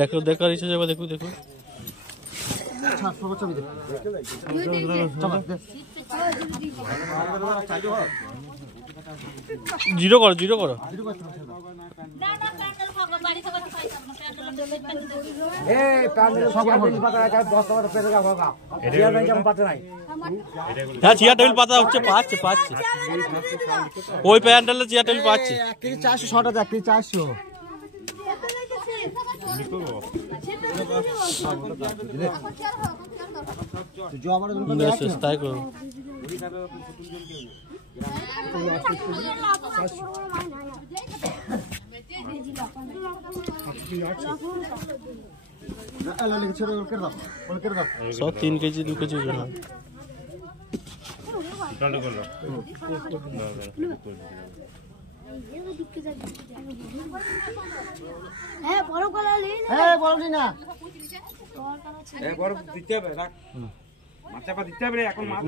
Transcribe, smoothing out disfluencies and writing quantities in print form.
দেখো দেখার ইচ্ছা যাবে, দেখো দেখো জিরো করো, জিরো করো। হ্যাঁ চেয়ার টেবিল পাতা হচ্ছে, পাচ্ছে পাচ্ছে ওই প্যান্ডেলে চেয়ার টেবিল পাচ্ছে। 1 কেজি 400 শর্ট আছে, 1 কেজি 400 তাই করো। সব 3 কেজি 2 কেজি ওজন হয়। বরফ দিতে হবে, রাখ মাছ চাপা দিতে হবে এখন মাছ।